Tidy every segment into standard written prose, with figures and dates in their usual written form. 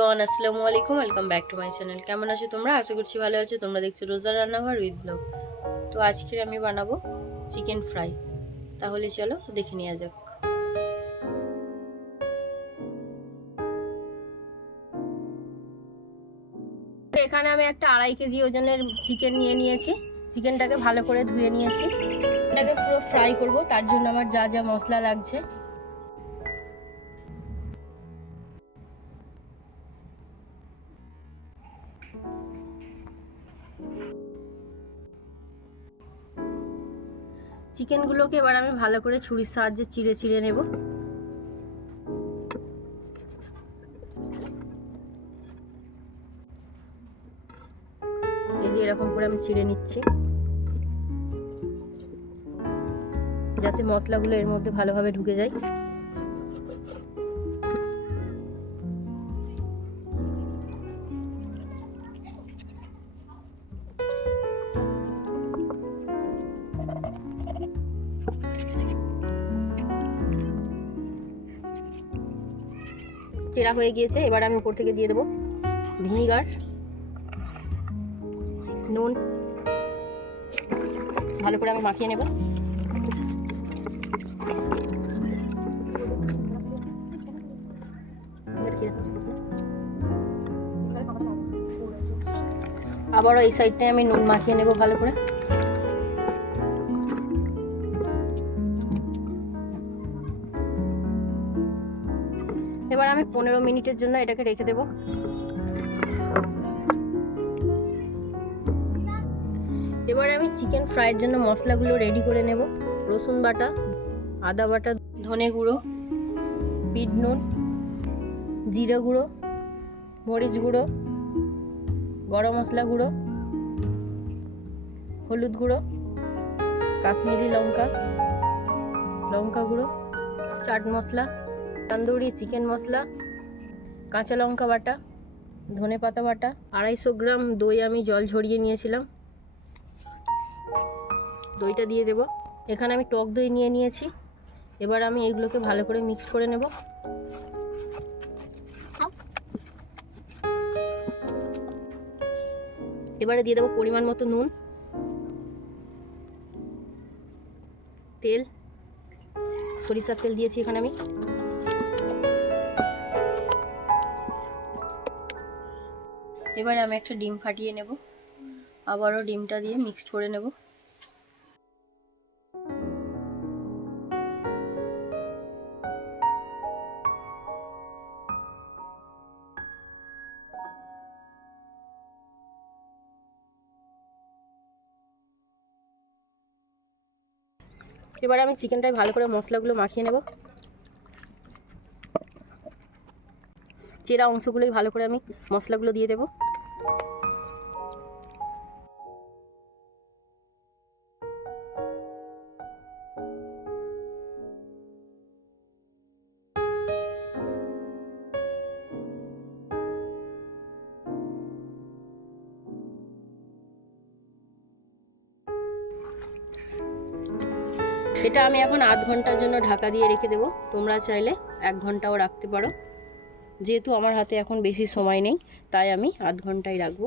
Everyone, আসসালামু আলাইকুম। Welcome back to my channel. কেমন আছো তোমরা? আশা করছি ভালো আছো। তোমরা দেখছো রোজা রান্নাঘর উইথ ব্লগ। তো আজকে আমি বানাবো চিকেন ফ্রাই। তাহলে চলো দেখে নেওয়া যাক। এখানে আমি একটা 2.5 কেজি ওজনের চিকেন নিয়ে নিয়েছি। চিকেনটাকে ভালো করে ধুয়ে নিয়েছি। এটাকে পুরো ফ্রাই করব, তার জন্য আমার যা যা মশলা লাগছে। চিকেনগুলোকে এবার আমি ভালো করে ছুরির সাহায্যে চিড়ে চিড়ে নেব। এই যে এরকম করে আমি চিড়ে নিচ্ছি, যাতে মশলাগুলো এর মধ্যে ভালোভাবে ঢুকে যায়। চেরা হয়ে গিয়েছে, এবার আমি উপর থেকে দিয়ে দেবো ভিনিগার, নুন। ভালো করে আমি মাখিয়ে নেব। আবারও এই সাইডটায় আমি নুন মাখিয়ে নেব ভালো করে। এবার আমি 15 মিনিটের জন্য এটাকে রেখে দেব। এবার আমি চিকেন ফ্রাইয়ের জন্য মশলাগুলো রেডি করে নেব। রসুন বাটা, আদা বাটা, ধনে গুঁড়ো, বিট নুন, জিরে গুঁড়ো, মরিচ গুঁড়ো, গরম মশলা গুঁড়ো, হলুদ গুঁড়ো, কাশ্মীরি লঙ্কা, লঙ্কা গুঁড়ো, চাট মশলা, তন্দুরি চিকেন মশলা, কাঁচা লঙ্কা বাটা, ধনে পাতা বাটা, 250 গ্রাম দই আমি জল ঝরিয়ে নিয়েছিলাম, দইটা দিয়ে দেব। এখানে আমি টক দই নিয়ে নিয়েছি। এবার আমি এইগুলোকে ভালো করে মিক্স করে নেব। এবারে দিয়ে দেবো পরিমাণ মতো নুন, তেল, সরিষার তেল দিয়েছি এখানে আমি। এবারে আমি একটা ডিম ফাটিয়ে নেব। আবারও ডিমটা দিয়ে মিক্সড করে নেব। এবারে আমি চিকেনটায় ভালো করে মশলাগুলো মাখিয়ে নেব। চেরা অংশগুলোই ভালো করে আমি মশলাগুলো দিয়ে দেব। এটা আমি এখন আধ ঘন্টার জন্য ঢাকা দিয়ে রেখে দেবো। তোমরা চাইলে 1 ঘন্টাও রাখতে পারো। যেহেতু আমার হাতে এখন বেশি সময় নেই, তাই আমি আধ ঘন্টাই রাখবো।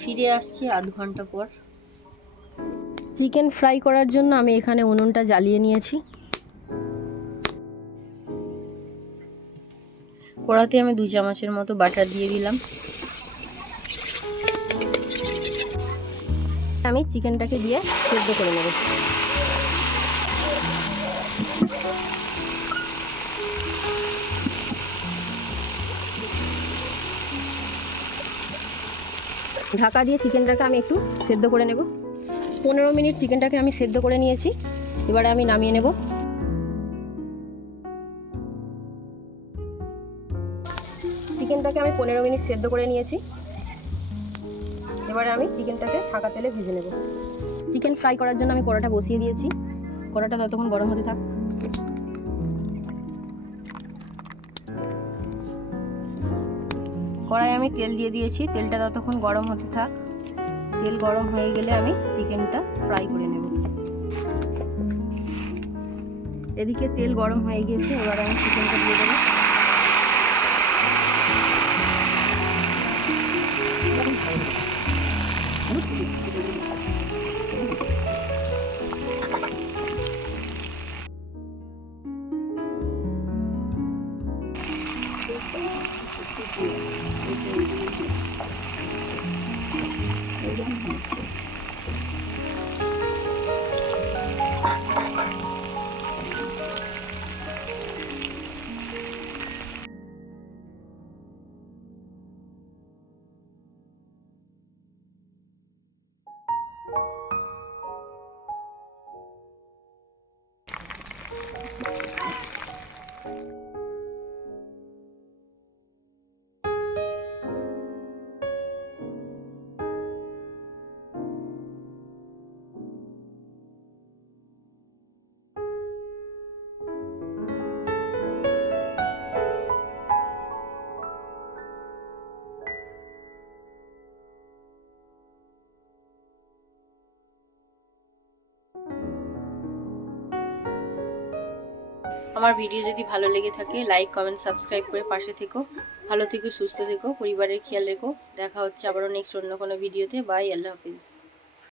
ফিরে আসছি আধ ঘন্টা পর। চিকেন ফ্রাই করার জন্য আমি এখানে উনুনটা জ্বালিয়ে নিয়েছি। কড়াতে আমি 2 চামচের মতো বাটার দিয়ে দিলাম। আমি চিকেনটাকে দিয়ে সেদ্ধ করে নেব। ঢাকা দিয়ে চিকেনটাকে আমি একটু সেদ্ধ করে নেব। 15 মিনিট চিকেনটাকে আমি সেদ্ধ করে নিয়েছি। এবারে আমি নামিয়ে নেব। চিকেনটাকে আমি 15 মিনিট সেদ্ধ করে নিয়েছি। এবারে আমি চিকেনটাকে ছাঁকা তেলে ভেজে নেব। চিকেন ফ্রাই করার জন্য আমি কড়াটা বসিয়ে দিয়েছি। কড়াটা ততক্ষণ গরম হতে থাক। কড়াই আমি তেল দিয়ে দিয়েছি। তেলটা ততক্ষণ গরম হতে থাক। তেল গরম হয়ে গেলে আমি চিকেনটা ফ্রাই করে নেব। এদিকে তেল গরম হয়ে গিয়েছে, এবার আমি চিকেনটা দিয়ে দেবো। আমার ভিডিও যদি ভালো লেগে থাকে লাইক কমেন্ট সাবস্ক্রাইব করে পাশে থেকো। ভালো থেকো, সুস্থ থেকো, পরিবারের খেয়াল রেখো। দেখা হচ্ছে আবারও নেক্সট অন্য কোনো ভিডিওতে। বাই, আল্লাহ হাফিজ।